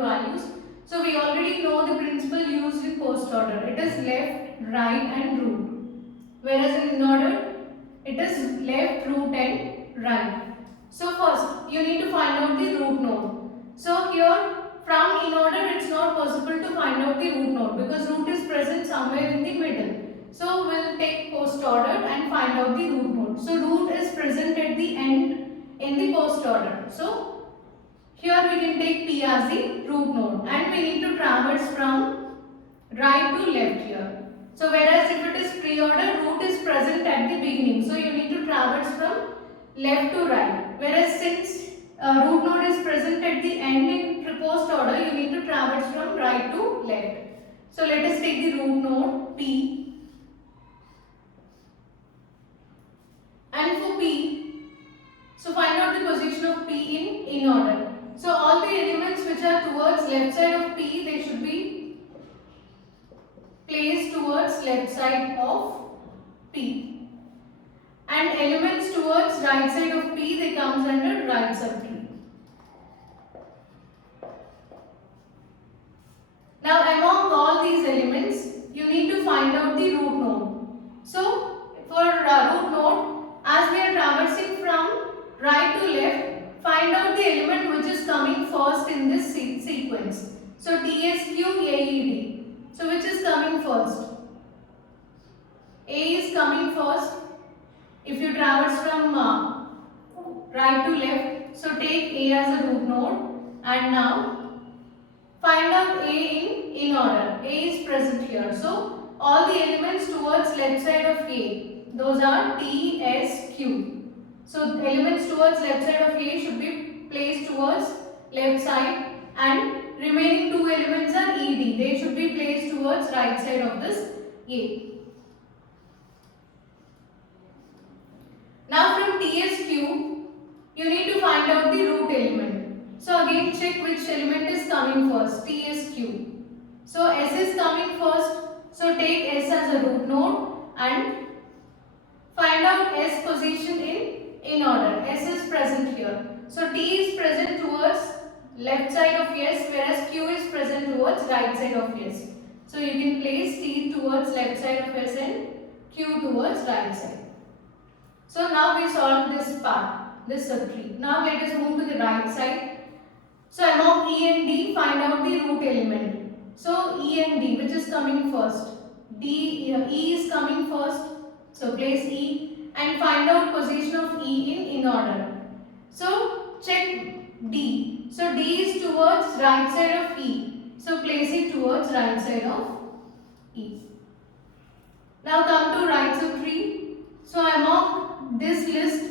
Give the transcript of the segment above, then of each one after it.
root values. So we already know the principle used in post order. It is left, right and root. Whereas in order, it is left, root and right. So first, you need to find out the root node. So here, from in order, it's not possible to find out the root node because root is present somewhere in the middle. So we'll take post order and find out the root node. So root is present at the end in the post order. So here we can take P as the root node and we need to traverse from right to left here. So whereas if it is pre-order, root is present at the beginning. So you need to traverse from left to right. Whereas since root node is present at the end in post order, you need to traverse from right to left. So let us take the root node P. And for P, so find out the position of P in order. So all the elements which are towards left side of P, they should be placed towards left side of P. And elements towards right side of P, they comes under right subtree. Now among all these elements, you need to find out the root node. So for root node, as we are traversing from right to left, find out the element which is coming first in this sequence. So TSQ, AED. So which is coming first? A is coming first. If you traverse from right to left, so take A as a root node and now find out A in order. A is present here. So all the elements towards left side of A, those are T, S, Q. So elements towards left side of A should be placed towards left side and remaining two elements are ED. They should be placed towards right side of this A. Now from TSQ, you need to find out the root element. So again check which element is coming first, TSQ. So S is coming first. So take S as a root node and find out S position in order. S is present here. So T is present towards left side of S whereas Q is present towards right side of S. So you can place T towards left side of S and Q towards right side. So now we solved this part, this subtree. Now let us move to the right side. So among E and D, find out the root element. So E and D, which is coming first? E is coming first. So place E and find out position of E in order. So check D. So D is towards right side of E. So place it towards right side of E. Now come to right subtree. So among this list,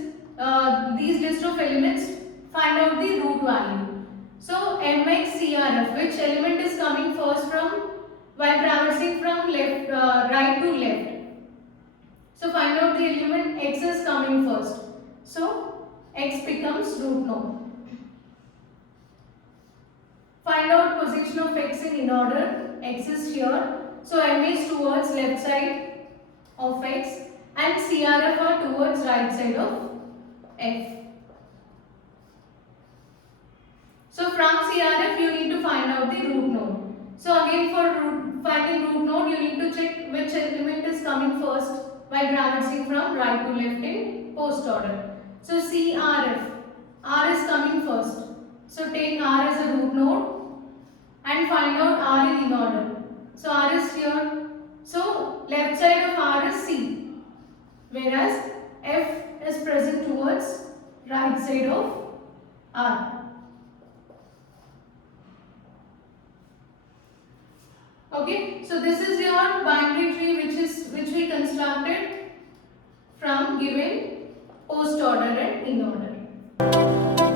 these list of elements, find out the root value. So MXCRF, which element is coming first from while traversing from left, right to left. So find out the element X is coming first. So X becomes root node. Find out position of X in order. X is here. So M is towards left side of X and CRF are towards right side of F. So from CRF you need to find out the root node. So again for finding root node you need to check which element is coming first while traversing from right to left in post order. So CRF, R is coming first. So take R as a root node and find out R in order. So R is here. So left side of R is C, whereas F is present towards right side of R. Okay, so this is your binary tree which we constructed from given post order and in order.